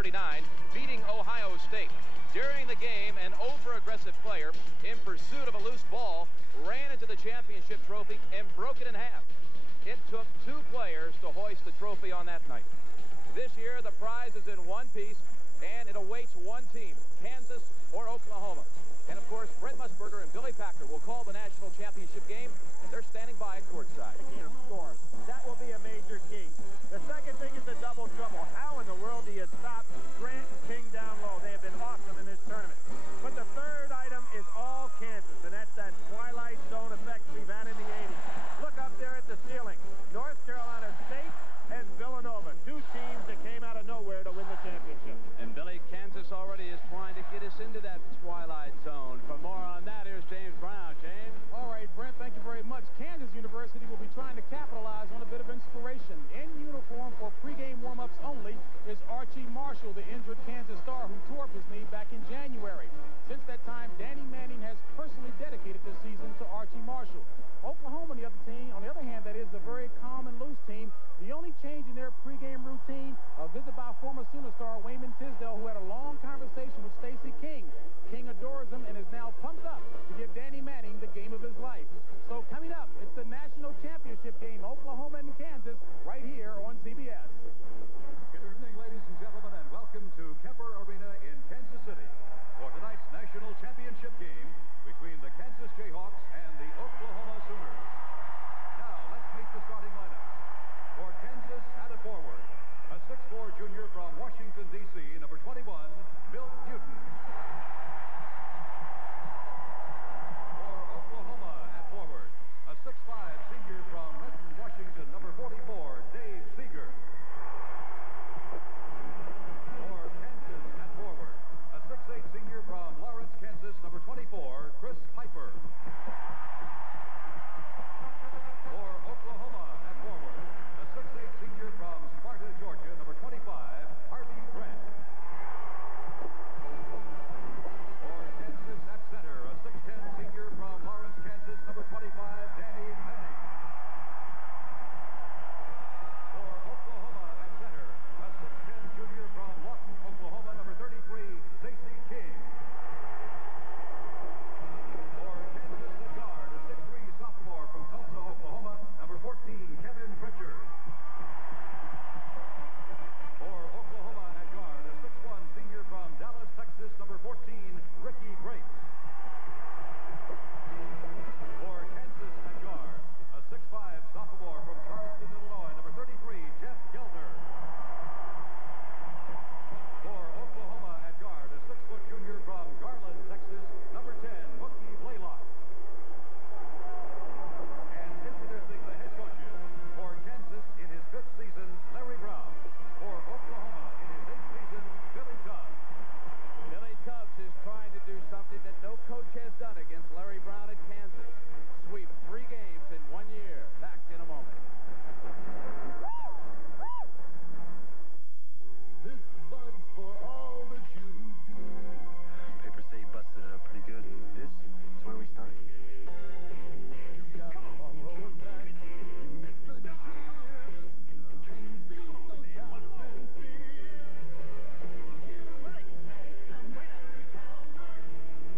39, beating Ohio State. During the game, an over-aggressive player in pursuit of a loose ball ran into the championship trophy and broke it in half. It took 2 players to hoist the trophy on that night. This year, the prize is in one piece, and it awaits one team, Kansas or Oklahoma. And, of course, Brent Musburger and Billy Packer will call the national championship game, and they're standing by courtside. Score. That will be a major key. The second thing is the double trouble. How in the world do you stop Grant and King down low? They have been awesome in this tournament. But the third item is all Kansas, and that's that twilight zone effect we've had in the 80s. Look up there at the ceiling. North Carolina State and Villanova, 2 teams that came out of nowhere to win the championship. And Billy, Kansas already is trying to get us into that twilight zone. For more on that, here's James Brown. James? All right, Brent, thank you very much. Kansas University will be trying to capitalize on a bit of inspiration. In uniform for pregame warm-ups only is Archie Marshall, the injured Kansas star who tore up his knee back in January. Since that time, Danny Manning has personally dedicated this season to Archie Marshall. Oklahoma, on the other hand, that is a very calm and loose team. The only change in their pregame routine, a visit by former Sooner star Wayman Tisdale, who had a long conversation with Stacey King. King adores him and is now pumped up to give Danny Manning the game of his life. So coming up, it's the national championship game, Oklahoma and Kansas, right here on CBS. Good evening, ladies and gentlemen, and welcome to Kemper Arena in Kansas City for tonight's national championship game between the Kansas Jayhawks and the Oklahoma Sooners. Now, let's meet the starting lineup. For Kansas, at a forward, a 6'4" junior from Washington, D.C., number 21, Milt Newton. For Oklahoma, at forward, a 6'5" senior from Renton, Washington, number 44, Dave Seeger. For Kansas, at forward, a 6'8" senior from Lawrence, Kansas, number 24, Chris Piper. For Oklahoma, at forward, a 6'8" senior from Sparta, Georgia, number 25, Harvey Grant. For Kansas, at center, a 6'10" senior from Lawrence, Kansas, number 25, Danny Manning. For Oklahoma, at center, a 6'10" junior from Lawton, Oklahoma, number 33, Stacey King. For Kansas, at guard, a 6'3" sophomore from Tulsa, Oklahoma, number 14, Kevin Pritchard. For Oklahoma, at guard, a 6'1" senior from Dallas, Texas, number 14, Ricky Grace. For Kansas, at guard, a 6'5" sophomore from Charleston, Illinois, number 33, Jeff Gelder. For Oklahoma, at guard, a 6-foot junior from Garland, Texas, number 10, Mookie Blaylock. And introducing the head coaches. For Kansas, in his 5th season, Larry Brown. For Oklahoma, in his 8th season, Billy Tubbs. Billy Tubbs is trying to do something that no coach has done against Larry Brown at Kansas. Sweep 3 games in 1 year. Back in a moment. This bud's for all that you do. Papers say you busted it up pretty good. This is where we start. You got a long road back. You missed the cheer. Can't beat those doubts and fears.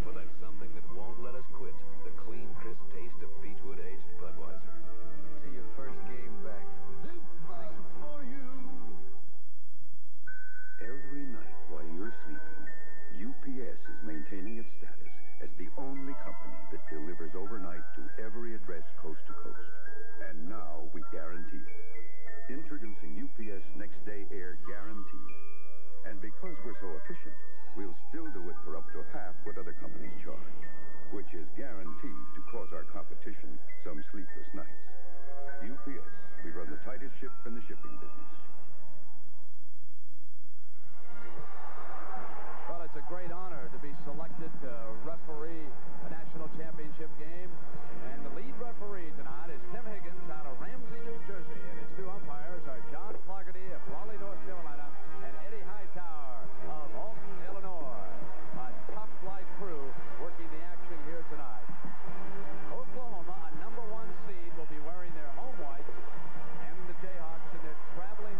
For that something that won't let us quit, the clean, crisp taste of Beechwood aged Budweiser. To your first game back. This bud's for you. Every night while you're sleeping, UPS is maintaining its status as the only company that delivers overnight to every address coast to coast. And now we guarantee it. Introducing UPS Next Day Air Guarantee. And because we're so efficient, we'll still do it for up to half what other companies charge, which is guaranteed to cause our competition some sleepless nights. UPS, we run the tightest ship in the shipping business. Well, it's a great honor to be selected to referee a national championship game. And the lead referee tonight is Tim Higgins out of Ramsey, New Jersey. And his 2 umpires are John Flaherty of Raleigh, North Carolina, and Eddie Hightower of Alton, Illinois. A top-flight crew working the action here tonight. Oklahoma, a #1 seed, will be wearing their home whites, and the Jayhawks in their traveling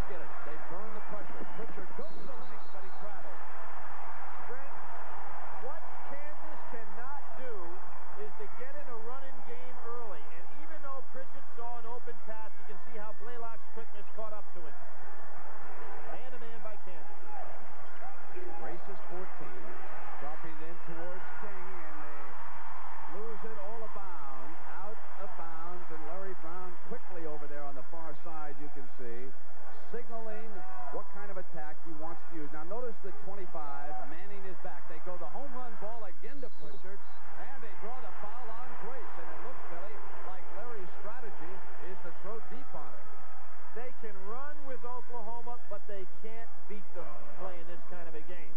just get it. They burn the pressure. Pritchard goes the length, but he travels. Brent, what Kansas cannot do is to get in a running game early. And even though Pritchard saw an open pass, you can see how Blaylock's quickness caught up to him. Man-to-man by Kansas. Grace is 14. Dropping in towards King, and they lose it all out of bounds, and Larry Brown quickly over there on the far side, you can see, signaling what kind of attack he wants to use. Now notice the 25, Manning is back. They go the home run ball again to Pritchard, and they draw the foul on Grace, and it looks, Billy, like Larry's strategy is to throw deep on it. They can run with Oklahoma, but they can't beat them playing this kind of a game.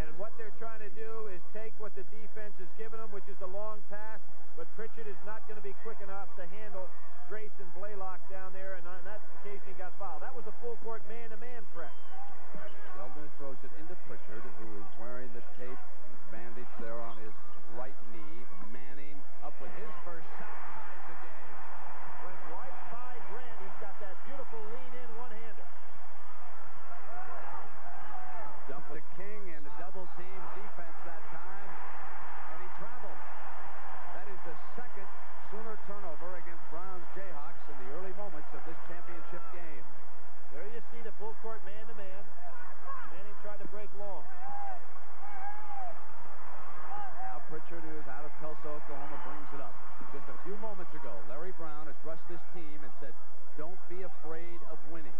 And what they're trying to do is take what the defense has given them, which is the long pass, but Pritchard is not going to be quick enough to handle Grace and Blaylock down there, and on that occasion he got fouled. That was a full-court man-to-man threat. Geldner throws it into Pritchard, who is wearing the tape bandage there on his right knee. Manning up with his first shot, ties the game. Went right by Grant. He's got that beautiful lean-in one-hander. Dump to King and the double-team defense that time, and he traveled. That is the second Sooner turnover against Brown's Jayhawks in the early moments of this championship game. There you see the full-court man-to-man. Manning tried to break long. Now Pritchard, who is out of Tulsa, Oklahoma, brings it up. Just a few moments ago, Larry Brown addressed this team and said, "Don't be afraid of winning."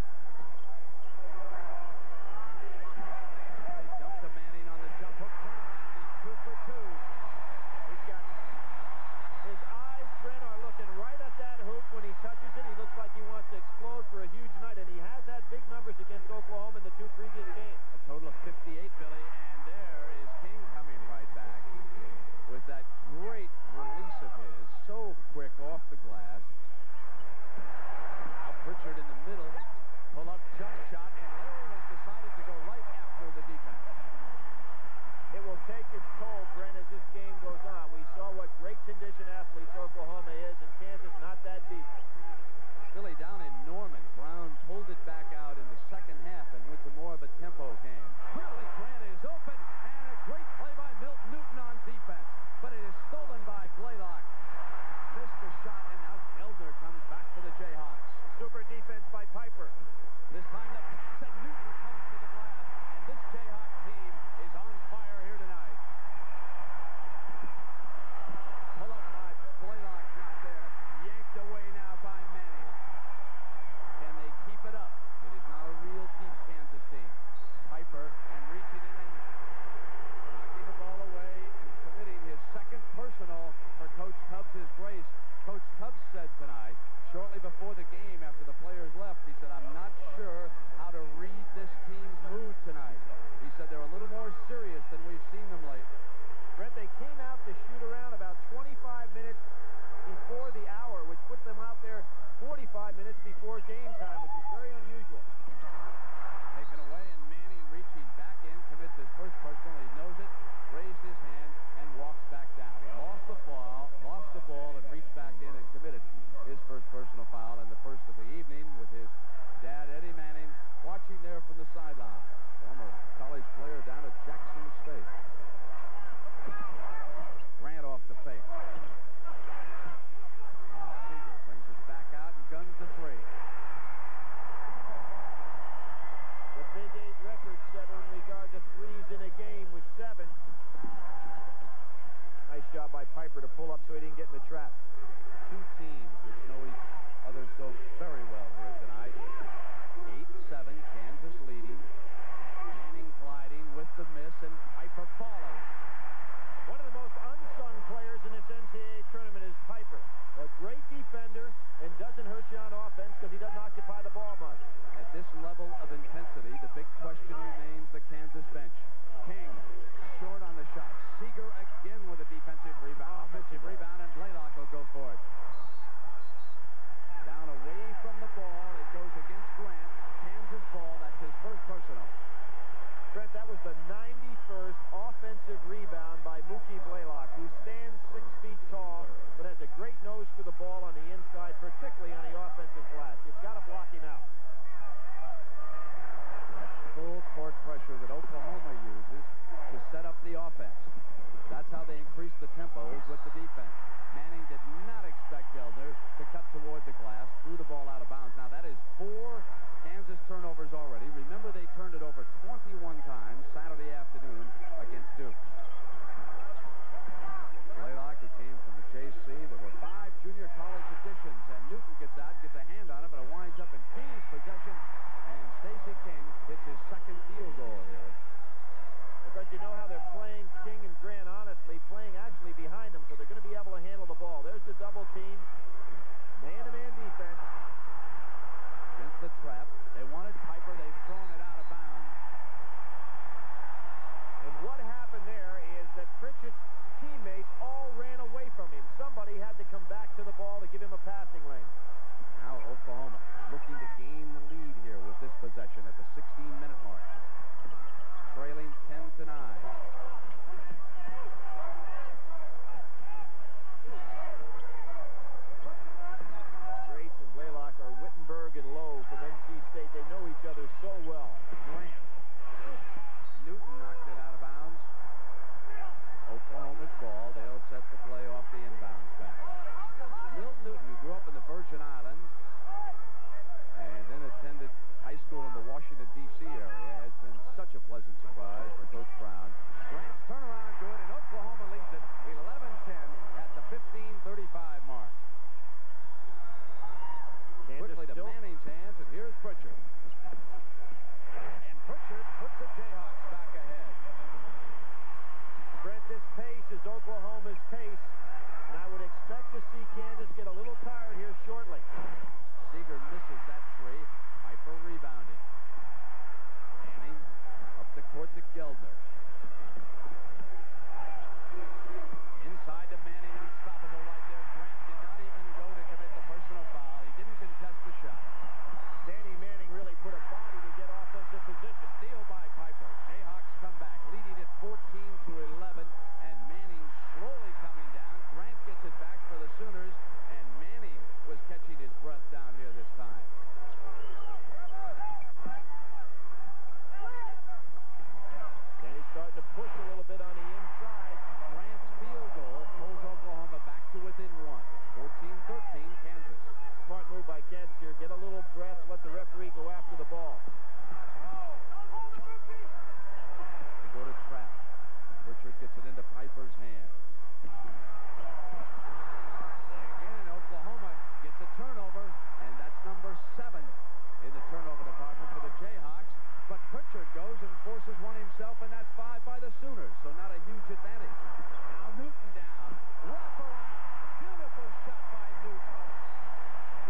They dump to Manning on the jump hook turnaround. He's 2 for 2. He's got his eyes, Brent, are looking right at that hoop. When he touches it, he looks like he wants to explode for a huge night, and he has had big numbers against Oklahoma in the 2 previous games. A total of 58, Billy, and there is King coming right back with that great release of his, so quick off the glass. Now Pritchard in the middle, pull-up jump shot, and Larry has decided to go right after the defense. It will take its toll, Brent, as this game goes on. We saw what great condition athletes Oklahoma is, and Kansas not that deep. Billy, down in Norman, Brown pulled it back out in the second half and went to more of a tempo game. Clearly Grant is open, and a great play by Milton Newton on defense, but it is stolen by Blaylock. Missed the shot, and now Geldner comes back for the Jayhawks. Super defense by Piper. This time the pass, and Newton comes to the glass, and this Jayhawk team is on fire here tonight. Pull up by Blaylock, not there. Yanked away now by Manning. Can they keep it up? It is not a real deep Kansas team. Piper and reaching in and knocking the ball away and committing his second personal for Coach Tubbs' Grace. Coach Tubbs said tonight, shortly before the game, after the players left, he said, "I'm not sure how to read this team's mood tonight." He said they're a little more serious than we've seen them lately. Brent, they came out to shoot around about 25 minutes before the hour, which put them out there 45 minutes before game time, which is very unusual. Taken away, and Manning reaching back in, commits his first personal. He knows it, raised his hand, and walks back down. He lost the ball, and reached back in and committed his first personal foul, and the first of the evening, with his dad, Eddie Manning, watching there from the sideline. Former college player down at Jackson State. Grant off the fake. And Seeger brings it back out and guns the three. The Big 8 record setter in regard to threes in a game was 7. Nice job by Piper to pull up so he didn't get in the trap. Two teams which know each other so very well here tonight. 8-7, Kansas leading. Manning gliding with the miss, and Piper follows. One of the most unsung players in this NCAA tournament is Piper. A great defender and doesn't hurt you on offense because he doesn't occupy the ball much. At this level of intensity, the big question remains the Kansas bench. King short on the shot. Seeger again with a defensive rebound. Offensive rebound, and Blaylock will go for it. Down away from the ball. It goes against Grant. Kansas ball. That's his first personal. Brent, that was the 91st offensive rebound by Mookie Blaylock, who stands 6 feet tall, but has a great nose for the ball on the inside, particularly on the offensive glass. You've got to block him out. court pressure that Oklahoma uses to set up the offense. That's how they increase the tempo, is with the defense. Manning did not expect Geldner to cut toward the glass, threw the ball out of bounds. Now that is 4 Kansas turnovers already. Remember, they turned it over 21 times Saturday afternoon against Duke. Blaylock, who came from the JC. There were 5 junior college additions, and Newton gets out, gets a hand on it, but it winds up in King's possession, and Stacey King hits his second field goal here. But you know how they're playing King and Grant, honestly, playing actually behind them, so they're going to be able to handle the ball. There's the double team. Man-to-man defense. Against the trap. They wanted Piper. They've thrown it out of bounds. And what happened there is that Pritchett's teammates all ran away from him. Somebody had to come back to the ball to give him a passing lane. Now Oklahoma looking to gain the lead here with this possession at the 16-minute mark. Trailing 10-9. Straits and Blaylock are Wittenberg and Lowe from NC State. They know each other so well. Grant. Newton knocked it out of bounds. Oklahoma's ball. They'll set the play off the inbounds back. Milt Newton, who grew up in the Virgin Islands and then attended high school in the Washington, D.C. area, has been such a pleasant surprise for Coach Brown. Grant's turnaround good, and Oklahoma leads it 11-10 at the 15:35 mark. Quickly to Manning's hands, and here's Pritchard. And Pritchard puts the Jayhawks back ahead. Brent, this pace is Oklahoma's pace, and I would expect to see Kansas get a little tired here shortly. Seeger misses that three. Piper rebounding. Manning up the court to Geldner. Inside to Manning, unstoppable right there. Grant did not even go to commit the personal foul. He didn't contest the shot. Danny Manning really put a body to get offensive position. Steal by Piper. Jayhawks come back, leading it 14-11, and Manning slowly coming down. Grant gets it back for the Sooners, and Manning was catching his breath down here this time. Danny's starting to push a little bit on the inside. Grant's field goal pulls Oklahoma back to within 1. 14-13 Kansas. Smart move by Kansas here. Get a little breath, let the referee go after the ball. They go to trap. Pritchard gets it into Piper's hand. Again, Oklahoma gets a turnover, and that's number 7 in the turnover department for the Jayhawks. But Pritchard goes and forces one himself, and that's 5 by the Sooners, so not a huge advantage. Now Newton down. Wrap around. Beautiful shot by Newton.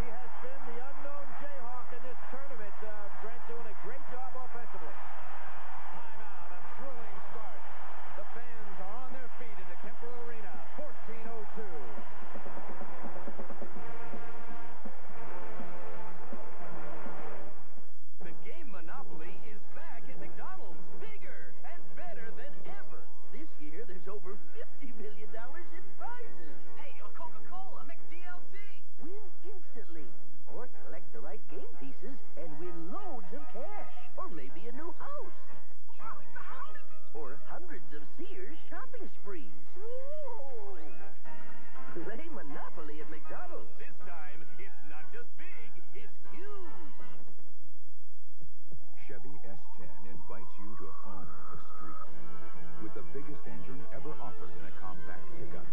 He has been the unknown Jayhawk in this tournament. Brent doing a great job offensively. Timeout, a thrilling start. The fans are on their feet in the Kemper Arena. 14:02. The game Monopoly is back at McDonald's. Bigger and better than ever. This year, there's over $50 million in prizes. Hey, a Coca-Cola, McDLT. Win instantly. Or collect the right game pieces and win loads of cash. Or maybe a new house. Or hundreds of Sears shopping sprees. Whoa! Play Monopoly at McDonald's. This time, it's not just big, it's huge. Chevy S10 invites you to own the street with the biggest engine ever offered in a compact pickup.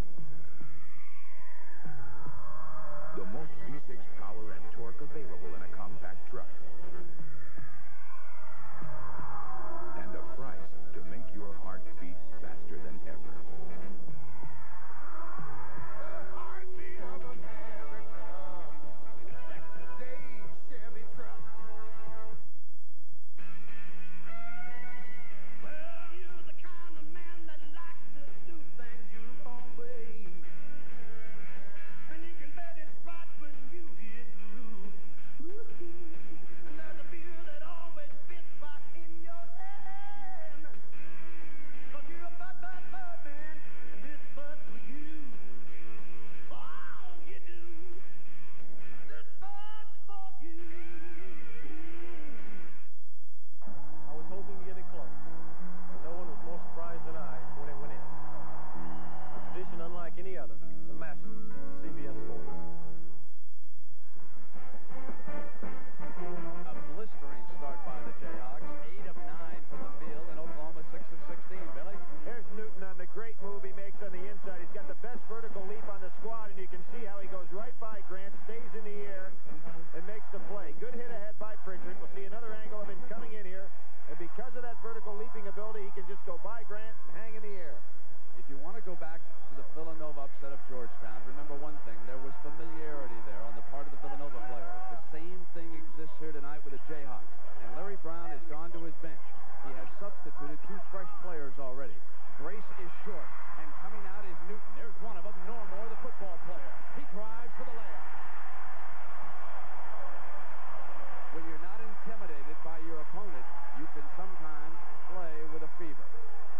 The most V6 power and torque available in a compact truck. And a price to make your heart beat faster than ever. The heartbeat of America. leaping ability. He can just go by Grant and hang in the air. If you want to go back to the Villanova upset of Georgetown, remember one thing. There was familiarity there on the part of the Villanova players. The same thing exists here tonight with the Jayhawks. And Larry Brown has gone to his bench. He has substituted 2 fresh players already. Grace is short, and coming out is Newton. There's one of them, Normore, the football player. He drives for the layup. When you're not intimidated by your opponent, you can sometimes play with a fever.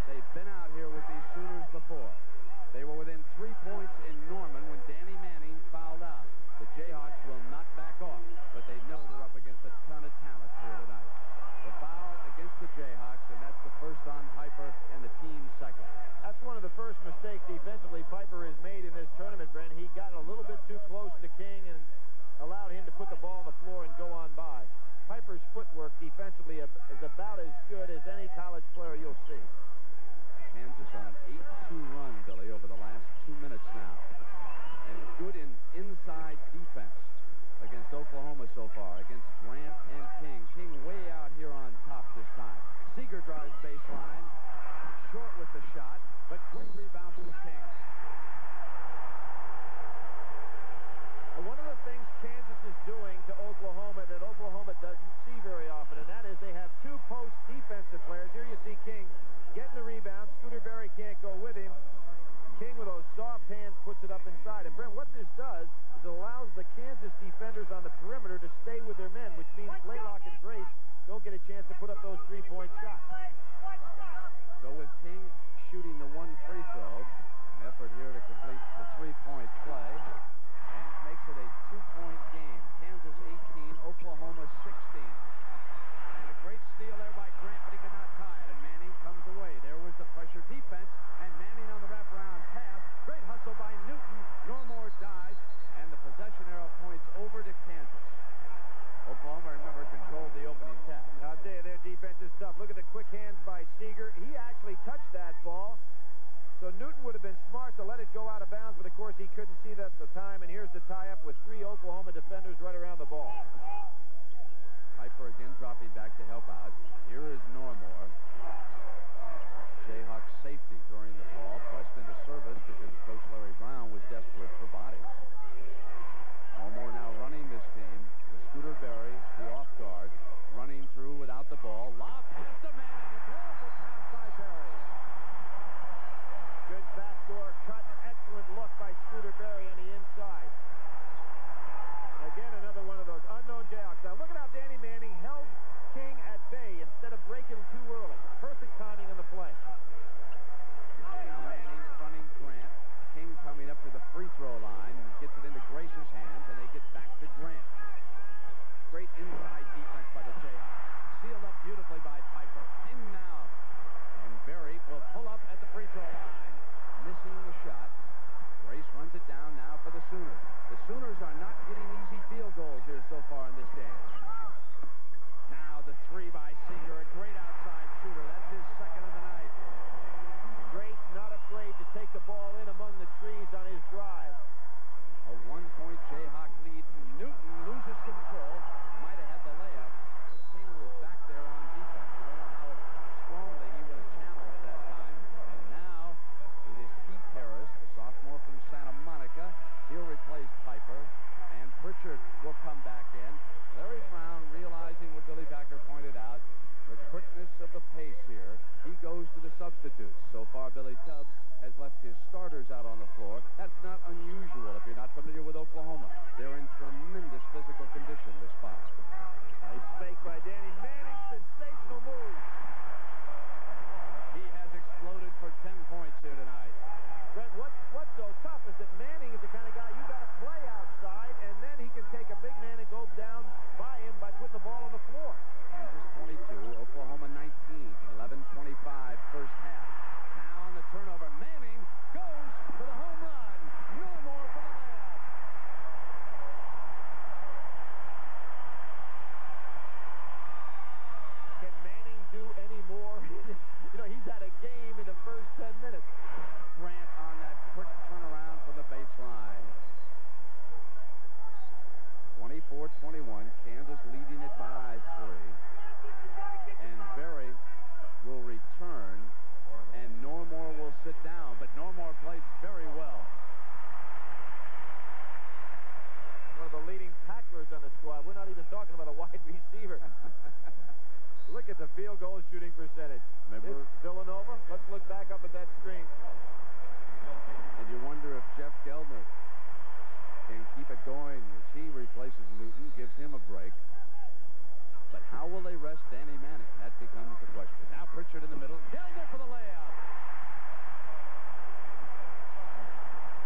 They've been out here with these Sooners before. They were within 3 points in Norman when Danny Manning fouled out. The Jayhawks will not back off, but they know they're up against a ton of talent here tonight. The foul against the Jayhawks, and that's the first on Piper and the team's second. That's one of the first mistakes defensively Piper has made in this tournament, Brent. He got a little bit too close to King and allowed him to put the ball on the floor and go on by. Piper's footwork defensively is about as good as any college player you'll see. Kansas on an 8-2 run, Billy, over the last 2 minutes now. And good in inside defense against Oklahoma so far, against Grant and King. King way out here on top this time. Seeger drives baseline, short with the shot, but great rebound from King. One of the things Kansas is doing to Oklahoma that Oklahoma doesn't see very often, and that is they have 2 post defensive players. Here you see King getting the rebound. Scooter Berry can't go with him. King with those soft hands puts it up inside. And Brent, what this does is it allows the Kansas defenders on the perimeter to stay with their men, which means Blaylock and Grace don't get a chance to put up those 3-point shots. So with King shooting the 1 free throw, an effort here to complete the 3-point play, and makes it a 2-point game. Kansas 18, Oklahoma 16. And a great steal there by Grant, but he could not tie it, and Manning comes away. There was the pressure defense, and Manning on the wraparound pass. Great hustle by Newton. Normore dives, and the possession arrow points over to Kansas. Oklahoma, remember, controlled the opening tap. I'll tell you, their defense is tough. Look at the quick hands by Seeger. He actually touched that ball. So Newton would have been smart to let it go out of bounds, but of course he couldn't see that at the time. And here's the tie-up with 3 Oklahoma defenders right around the ball. Piper again dropping back to help out. Here is Normore. Jayhawks safety during the ball, pressed into service because Coach Larry Brown was desperate for bodies. Normore now running this team. With Scooter Berry, the off guard, running through without the ball. Lob pass to Manning. A beautiful pass by Berry. Good backdoor cut. Excellent look by Scooter Berry on the inside. Again, another one of those unknown Jayhawks. Now look at how Danny Manning held King at bay instead of breaking too early. Perfect timing on the play. Now Manning fronting Grant. King coming up to the free throw line. Gets it into Grace's hands, and they get back to Grant. Great inside defense by the Jayhawks. Sealed up beautifully by Piper. In now. And Berry will pull up at the free throw line. Missing the shot. Grace runs it down now for the Sooners. The Sooners are not getting easy field goals here so far in this game. Now the 3 by Seeger. A great outside shooter. That's his second of the night. Grace not afraid to take the ball in among the trees on his drive. A 1-point Jayhawk lead. Newton loses control. Might have had the layup. King was back there on defense. I don't know how strongly he would have challenged that time. And now it is Keith Harris, the sophomore from Santa Monica. He'll replace Piper. And Pritchard will come back in. Larry Brown, realizing what Billy Packer pointed out, the quickness of the pace here. He goes to the substitutes. So far, Billy Tubbs has left his starters out on the floor. That's not unusual if you're not familiar with Oklahoma. They're in tremendous physical condition this spot. Nice fake by Danny Manning. Sensational move. He has exploded for 10 points here tonight. Brent, what's so tough is that Manning is the kind of guy you got to play outside, and then he can take a big man and go down by him by putting the ball on the floor. Kansas 22, Oklahoma 19, 11:25 first half. Now on the turnover, Manning goes for the home run. Normore for the layup. Can Manning do any more? You know, he's had a game in the first 10 minutes. Grant on that quick turnaround for the baseline. 24-21, Kansas leading it by 3. And Berry will return, and Normore will sit down. But Normore played very well. One of the leading tacklers on the squad. We're not even talking about a wide receiver. Look at the field goal shooting percentage. Remember? It's Villanova. Let's look back up at that screen. And you wonder if Jeff Geldner can keep it going as he replaces Newton, gives him a break. But how will they rest Danny Manning? That becomes the question. Now Pritchard in the middle. Geldner for the layup.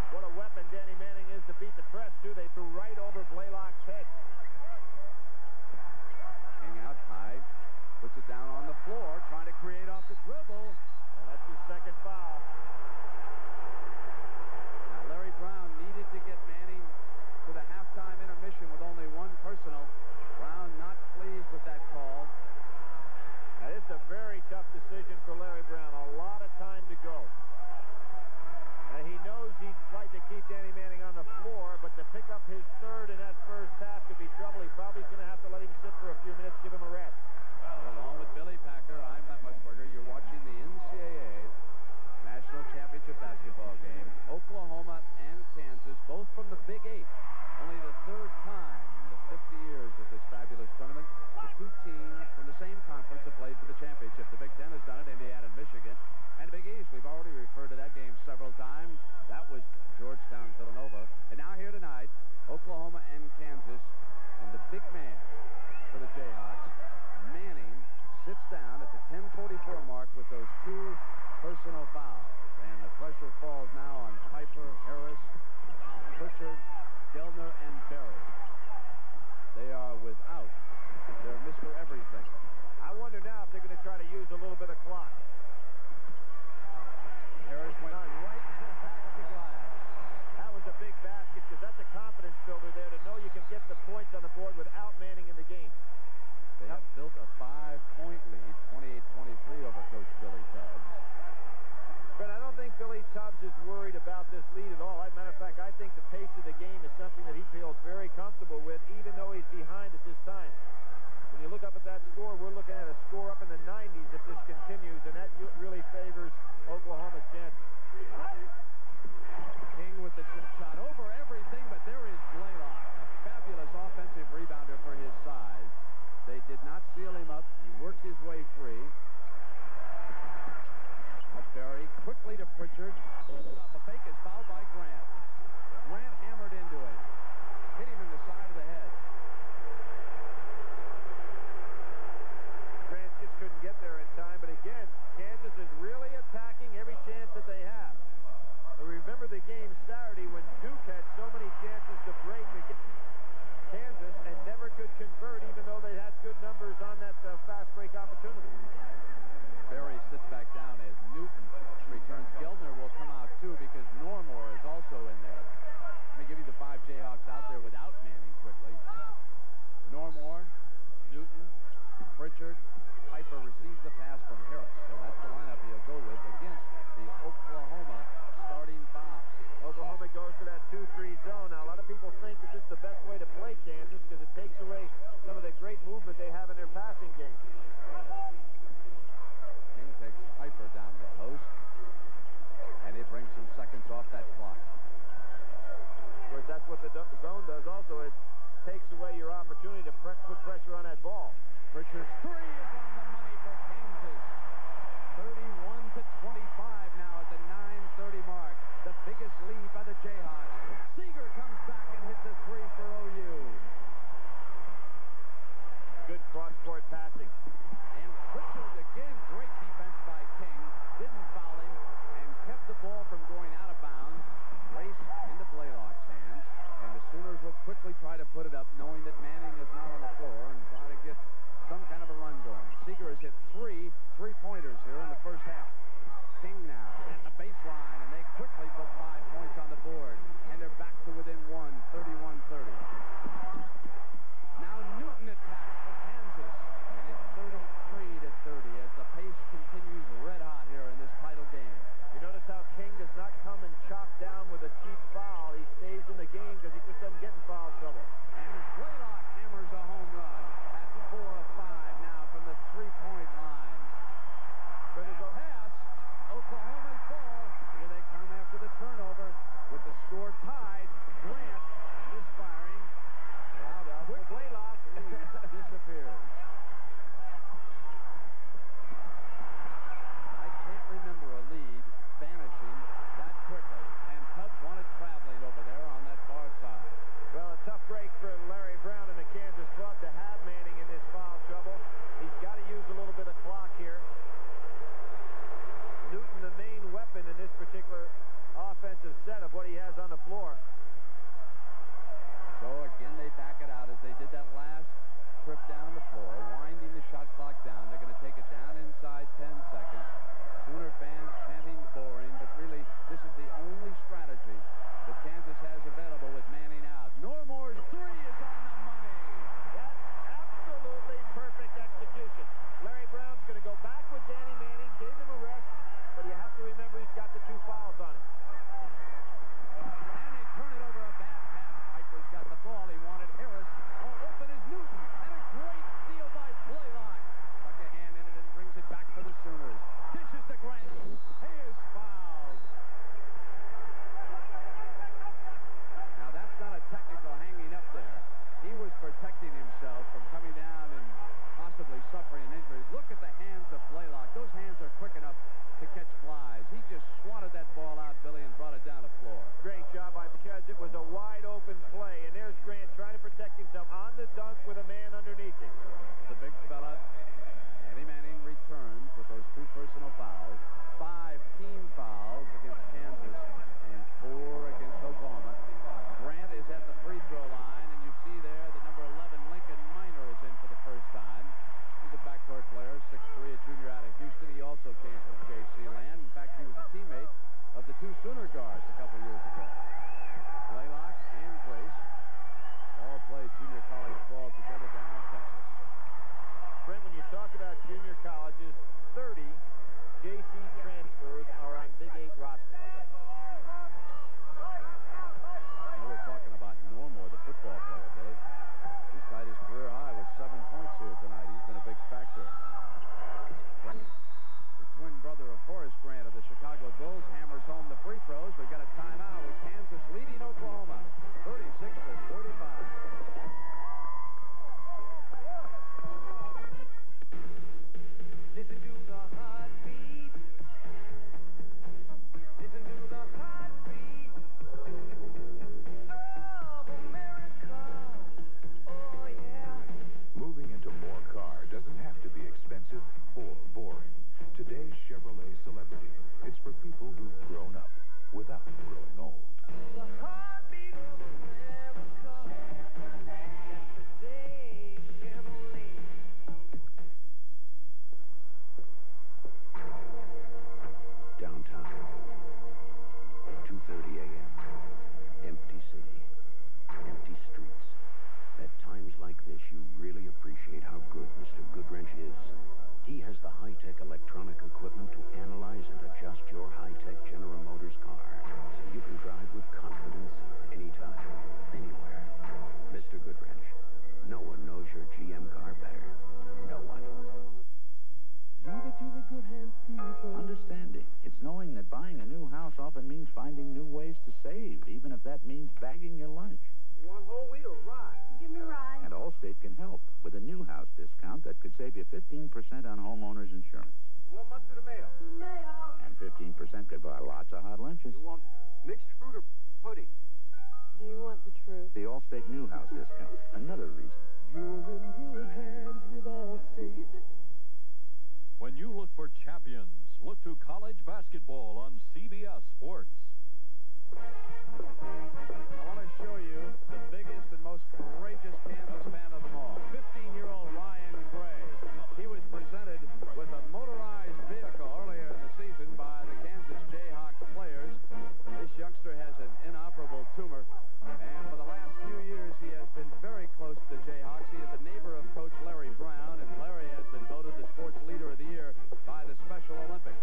What a weapon Danny Manning is to beat the press, too. They threw right over Blaylock's head. King out high. Puts it down on the floor, trying to create off the dribble. And that's his second foul. Now Larry Brown needed to get Manning to the halftime intermission with only one personal. Brown not pleased with that call. Now, this is a very tough decision for Larry Brown. A lot of time to go. And he knows he'd like to keep Danny Manning on the floor, but to pick up his third in that first half could be trouble. He probably is going to have to let him sit for a few minutes, give him a rest. Along with Billy Packer, I'm Matt Musburger. You're watching the NCAA National Championship basketball game. Oklahoma and Kansas, both from the Big Eight. Only the third time in the 50 years of this fabulous tournament, the two teams from the same conference have played for the championship. The Big Ten has done it, Indiana and Michigan. And the Big East, we've already referred to that game several times. That was Georgetown, Villanova. And now here tonight, Oklahoma and Kansas. And the big man for the Jayhawks, Manning, sits down at the 10:44 mark with those two personal fouls. And the pressure falls now on Piper, Harris, Pritchard, Geldner, and Berry. They are without their Mr. Everything. I wonder now if they're going to try to use a little bit of clock. Harris went right back to glass. That was a big basket because that's a confidence builder there to know you can get the points on the board without Manning in the game. They have built a 5-point lead, 28-23 over Coach Billy Tubbs. But I don't think Billy Tubbs is worried about this lead at all. As a matter of fact, I think the pace of the game is something that he feels very comfortable with, even though he's behind at this time. When you look up at that score, we're looking at a score up in the 90s if this continues, and that really favors Oklahoma's chances. King with the chip shot over everything, but there is Blaylock, a fabulous offensive rebounder for his size. They did not seal him up. He worked his way free. Berry quickly to Pritchard. Off a fake is fouled by Grant. Grant hammered into it. Hit him in the side of the head. Grant just couldn't get there in time, but again, Kansas is really attacking every chance that they have. But remember the game Saturday when Duke had so many chances to break against Kansas and never could convert, even though they had good numbers on that fast break opportunity. Berry sits back down as Newton returns. Geldner will come out too because Normore is also in there. Let me give you the 5 Jayhawks out there without Manning quickly. Normore, Newton, Pritchard, Piper receives the pass from Harris. So that's the lineup he'll go with against the Oklahoma starting 5. Oklahoma goes to that 2-3 zone. Now, a lot of people think that this is the best way to play Kansas because it takes away some of the great movement they have in their passing game. King takes Piper down the post, and it brings some seconds off that clock. Of course, that's what the zone does also. It takes away your opportunity to put pressure on that ball. Pritchard's 3 is on the money for Kansas. 31-25 now at the 9:30 mark. The biggest lead by the Jayhawks. Seeger comes back and hits a 3 for OU. Good cross-court passing. And Pritchard again, great defense by King. Didn't foul him and kept the ball from going out of bounds. Race into Blaylock's hands. And the Sooners will quickly try to put it up, knowing that Manning is not on the floor, and try to get some kind of a run going. Seeger has hit 3 3-pointers here in the first half. King now at the baseline, and they quickly put 5 points on the board. And they're back to within 1, 31-30. Now Newton attacks for Kansas. And it's 33-30 as the pace continues red hot here in this title game. You notice how King does not come and chop down with a cheap foul. He stays in the game because he just doesn't get in foul trouble. And Blaylock hammers a home run. That's 4 of 5 now from the 3-point line. suffering an injury. Look at the hands of Blaylock. Those hands are quick enough to catch flies. He just swatted that ball out, Billy, and brought it down the floor. Great job by because it was a wide open play, and there's Grant trying to protect himself on the dunk with a man underneath him. The big fella, Eddie Manning, returns with those 2 personal fouls, 5 team fouls against Kansas, and 4 against Oklahoma. Grant is at the free throw line, and you see there the number 11 Lincoln Minor is in for the first time. He's a backcourt player, 6'3", a junior out of Houston. He also came from J.C. Land. In fact, he was a teammate of the 2 Sooner guards a couple years ago. Blaylock and Grace all played junior college ball together down in Texas. Brent, when you talk about junior colleges, 30 JC transfers are on Big 8 rosters. Now we're talking about Normore, the football player, Billy. He's tied his career high with 7 points here tonight. He's been a big factor. The twin brother of Horace Grant of the Chicago Bulls hammers home the free throws. We've got a timeout with Kansas leading Oklahoma, 36-35. Listen to the heartbeat. Listen to the heartbeat of America. Oh, yeah. Moving into more car doesn't have to be expensive or boring. Today's Chevrolet Celebrity. It's for people who've grown up without growing old. The heartbeat of America. Yesterday, Chevrolet. Downtown. 2:30 a.m. Empty city. Empty streets. At times like this, you really appreciate how good Mr. Goodwrench is. He has the high-tech electronic equipment to analyze and adjust your high-tech General Motors car so you can drive with confidence anytime, anywhere. Mr. Goodwrench, no one knows your GM car better. No one. Leave it to the good hands people. Understanding. It's knowing that buying a new house often means finding new ways to save, even if that means bagging your lunch. You want whole wheat or rye? Give me rye. And Allstate can help with a new house discount that could save you 15% on homeowners insurance. You want mustard or mayo? Mayo. And 15% could buy lots of hot lunches. You want mixed fruit or pudding? Do you want the truth? The Allstate new house discount. Another reason. You're in good hands with Allstate. When you look for champions, look to college basketball on CBS Sports. I want to show you the biggest and most courageous Kansas fan of them all, 15-year-old Ryan Gray. He was presented with a motorized vehicle earlier in the season by the Kansas Jayhawks players. This youngster has an inoperable tumor, and for the last few years he has been very close to the Jayhawks. He is a neighbor of Coach Larry Brown, and Larry has been voted the Sports Leader of the Year by the Special Olympics.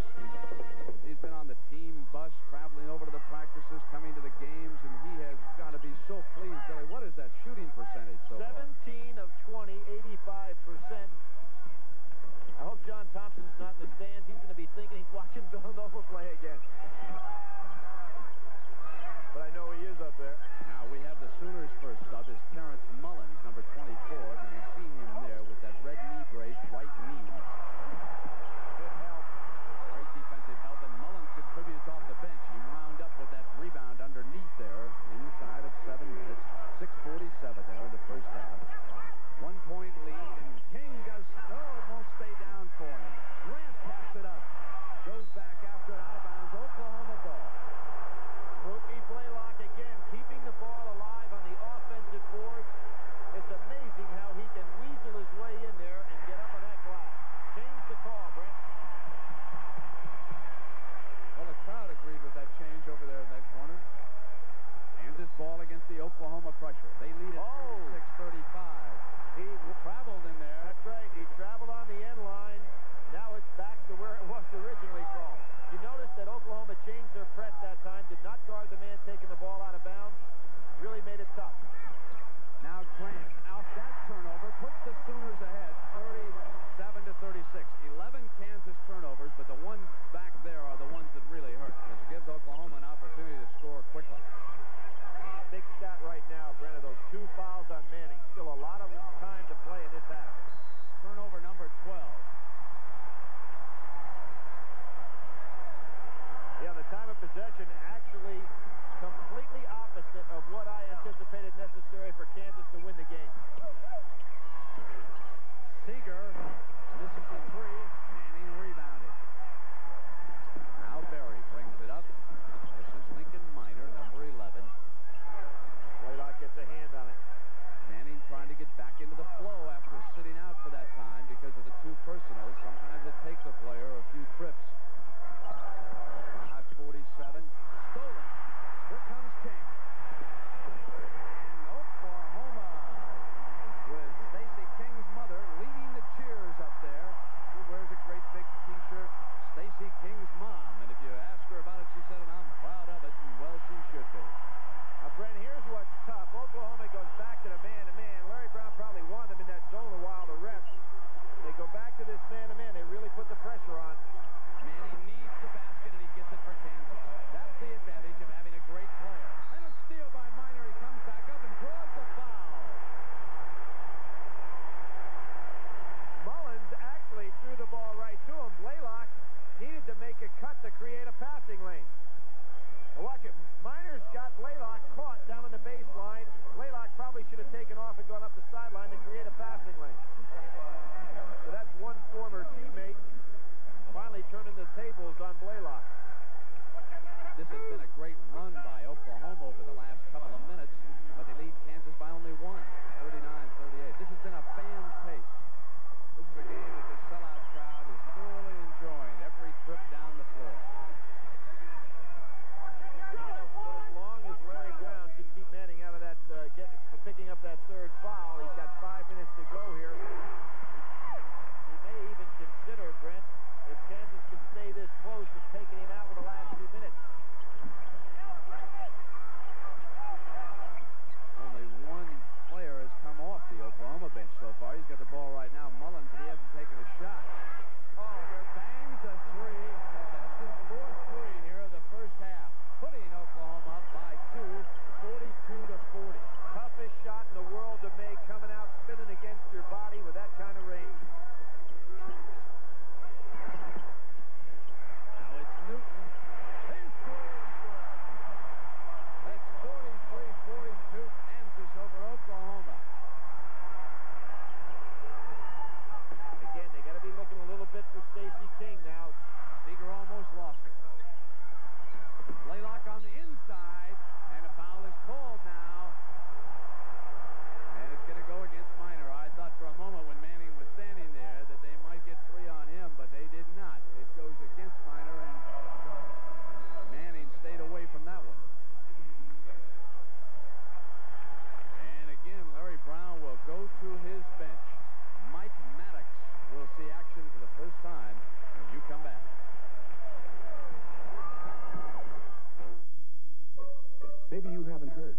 He's been on the team bus, traveling over to the practices, coming to the games, and he has got to be so pleased. Billy, what is that shooting percentage so far? 17 of 20, 85%. I hope John Thompson's not in the stands. He's going to be thinking he's watching Villanova play again. But I know he is up there. Now we have the Sooners' first sub is Terrence Mullins, number 24. And you see him there with that red knee brace, right knee. Good help. Great defensive help, and Mullins contributes off the bench. He wound up with that rebound underneath there, inside of 7 minutes. 6:47 there in the first half. 1-point lead, and King does, it won't stay down for him. Grant taps it up. Goes back after it, out of bounds, Oklahoma ball. Rookie Blaylock again, keeping the ball alive on the offensive boards. It's amazing create a passing lane. Now watch it. Miner's got Blaylock caught down on the baseline. Blaylock probably should have taken off and gone up the sideline to create a passing lane. So that's one former teammate finally turning the tables on Blaylock. This has been a great run by Oklahoma over the last couple of minutes, but they lead Kansas by only one, 39-38. This has been a fan's pace. This is a game that the sellout crowd is thoroughly enjoying every trip down the floor. So as long as Larry Brown can keep Manning out of that, picking up that third foul, he's got 5 minutes to go here. We may even consider, Brent, if Kansas can stay this close, of taking him out with the last 2 minutes. Only one player has come off the Oklahoma bench so far. He's got the ball right now, Mullins, and he hasn't taken a shot. There bangs a three. That's his fourth three here of the first half, putting Oklahoma up by 2, 42-40. Toughest shot in the world to make, coming out spinning against your body with that kind of range. Now it's Newton. His three is good. That's 43-42 Kansas over Oklahoma. Again, they got to be looking a little bit for Stacey King now. Seeger almost lost it. Blaylock on the inside, and a foul is called now. And it's going to go against Miner. I thought for a moment when Manning was standing there that they might get 3 on him, but they did not. It goes against Miner, and Manning stayed away from that one. And again, Larry Brown will go to his bench. Mike Maddox will see action for the first time when you come back. Maybe you haven't heard.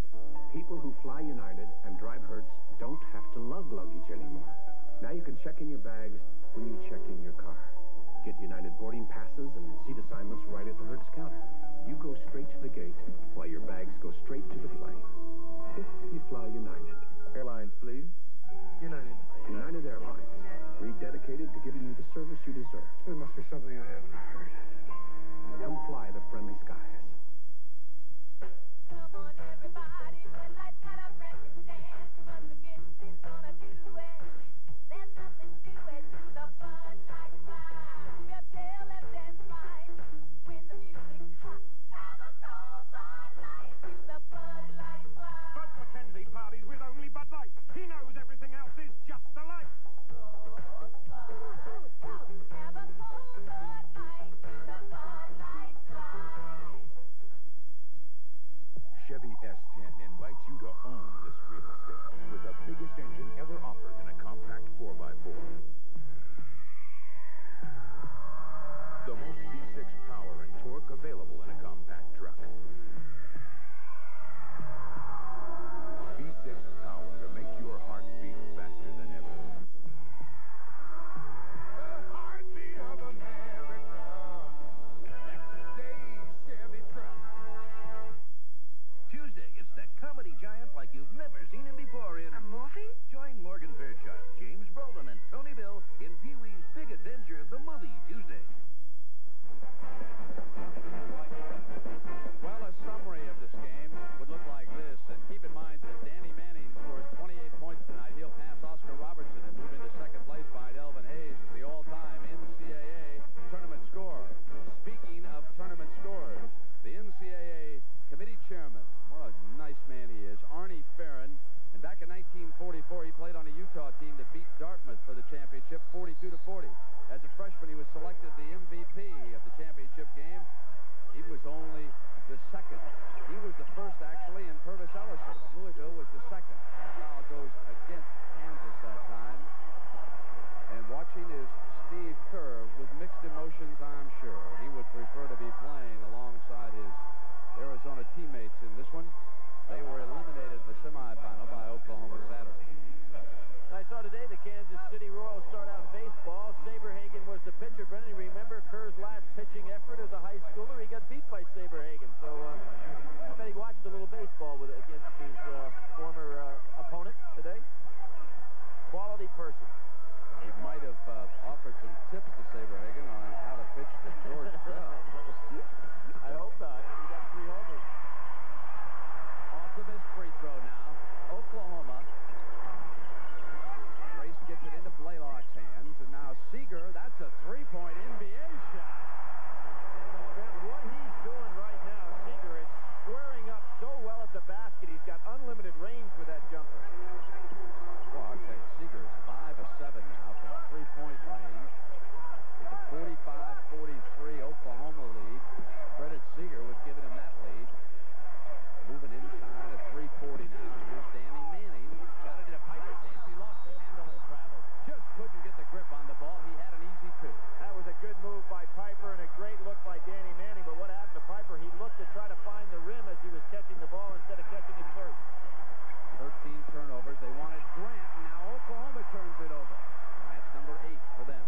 People who fly United and drive Hertz don't have to lug luggage anymore. Now you can check in your bags when you check in your car. Get United boarding passes and seat assignments right at the Hertz counter. You go straight to the gate while your bags go straight to the plane. If you fly United. Airlines, please. United. United Airlines. Rededicated to giving you the service you deserve. There must be something I haven't heard. Come fly the friendly skies. Come on, everybody, the lights got a brand new dance. Once again, she's gonna do it. There's nothing to it to the Bud Light Ride. We'll tell them dance right when the music's hot. Have a cold Bud Light to the Bud Light Ride. Bud McKenzie parties with only Bud Light. He knows everything else is just a light. Have a cold Bud Light to the Bud Light Ride. Chevy S10 invites you to own this real estate with the biggest engine ever offered in a compact 4x4. The most V6 power and torque available in a compact truck. V6 power to make your heart beat faster than ever. The heartbeat of America. That's today's Chevy truck. Tuesday, it's that comedy giant like you've never seen him before in... A movie? Join Morgan Fairchild, James Brolin, and Tony Bill in Pee-wee's Big Adventure, the movie, Tuesday. Well, a summary of this game would look like this, and keep in mind that if Danny Manning scores 28 points tonight, he'll pass Oscar Robertson and move into second place behind Elvin Hayes as the all-time NCAA tournament scorer. Speaking of tournament scorers, the NCAA committee chairman, what a nice man he is, Arnie Farron, and back in 1944, he played on a Utah team that beat Dartmouth for the championship 42-40. As a freshman, he was selected the MVP of the championship game. He was only the second. He was the first, actually, and Purvis Ellison. Louisville was the second. Foul goes against Kansas that time. And watching is Steve Kerr with mixed emotions, I'm sure. He would prefer to be playing alongside his Arizona teammates in this one. They were eliminated in the semifinal by Oklahoma Saturday. I saw today the Kansas City Royals start out in baseball. Saberhagen was the pitcher. Brennan, remember Kerr's last pitching effort as a high schooler? He got beat by Saberhagen. So I bet he watched a little baseball against his former opponent today. Quality person. He might have offered some tips to Saberhagen on how to pitch to George Bell. throw now. Oklahoma. Grace gets it into Blaylock's hands, and now Seeger, that's a three-point NBA shot. What he's doing right now, Seeger, is squaring up so well at the basket. He's got unlimited range with that jumper. Well, I'll tell you, Seeger is 5 of 7 now from three-point range. It's a 45-43 Oklahoma lead. Credit Seeger with giving him that lead. Moving inside at 3:40 now. Here's Danny Manning. Got it into Piper's hands. He lost the handle and traveled. Just couldn't get the grip on the ball. He had an easy two. That was a good move by Piper and a great look by Danny Manning. But what happened to Piper? He looked to try to find the rim as he was catching the ball instead of catching it first. 13 turnovers. They wanted Grant, and now Oklahoma turns it over. That's number 8 for them.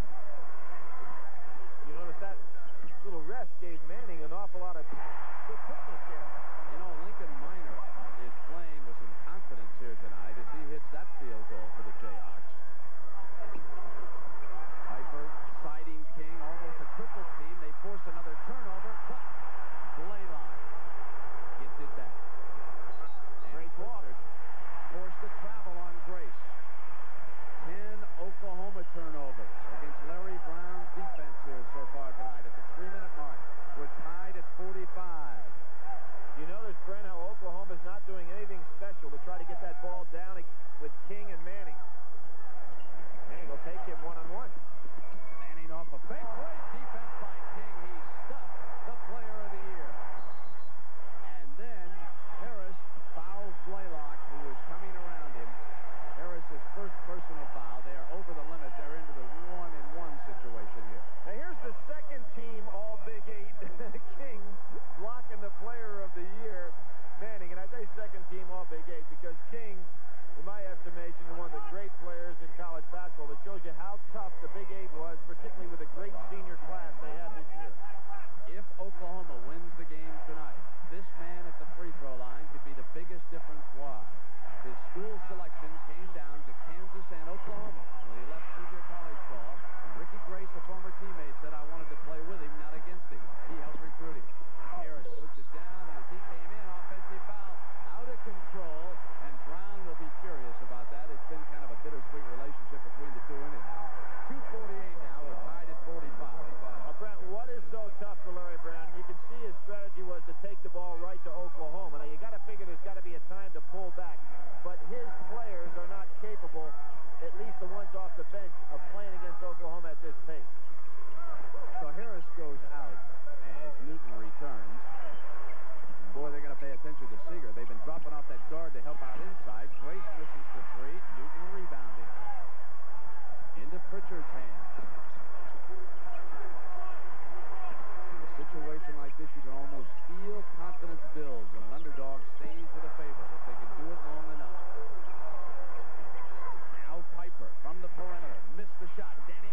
You notice that little rest gave Manning an awful lot of good quickness there. You know, Lincoln Minor is playing with some confidence here tonight as he hits that field goal for the Jayhawks. Piper siding King, almost a triple team. They force another turnover, but Blaylock gets it back. And Great walk. Forced to travel on Grace. 10 Oklahoma turnovers against Larry Brown's defense here so far tonight at the 3-minute mark. We're tied at 45. You notice, Brent, how Oklahoma's not doing anything special to try to get that ball down with King and Manning. Manning will take him one-on-one. Manning off a fake. Great defense by King. He stuffed the player of the year. And then Harris fouls Blaylock, who is coming around him. Harris's first personal foul. They are over the limit. They're into the 1-and-1 situation here. Now here's the second team all Big 8. King blocking the player of the year, Manning. And I say second team all Big 8 because King, in my estimation, is one of the great players in college basketball. It shows you how tough the Big 8 was, particularly with the great senior class they had this year. If Oklahoma wins the game tonight, this man at the free throw line could be the biggest difference. Why? His school selection came down to Kansas and Oklahoma when he left junior college ball. And Ricky Grace, a former teammate, said, I wanted to play with him, not against him. He helped recruit him. Harris puts it down, and as he came in, offensive foul out of control. And Brown will be furious about that. It's been kind of a bittersweet relationship between the two anyhow. 2:48 now. We're tied at 45. Brent, what is so tough for Larry Brown? You can see his strategy was to take the ball right to Oklahoma. Now, you got to figure there's got to be a time to pull back. But his players are not capable, at least the ones off the bench, of playing against Oklahoma at this pace. So Harris goes out as Newton returns. And boy, they're going to pay attention to Seeger. They've been dropping off that guard to help out inside. Grace misses the three. Newton rebounding. Into Pritchard's hands. In a situation like this, you can almost feel confidence build when an underdog stays with a favorite if they can do it long enough. Now Piper from the perimeter. Missed the shot. Danny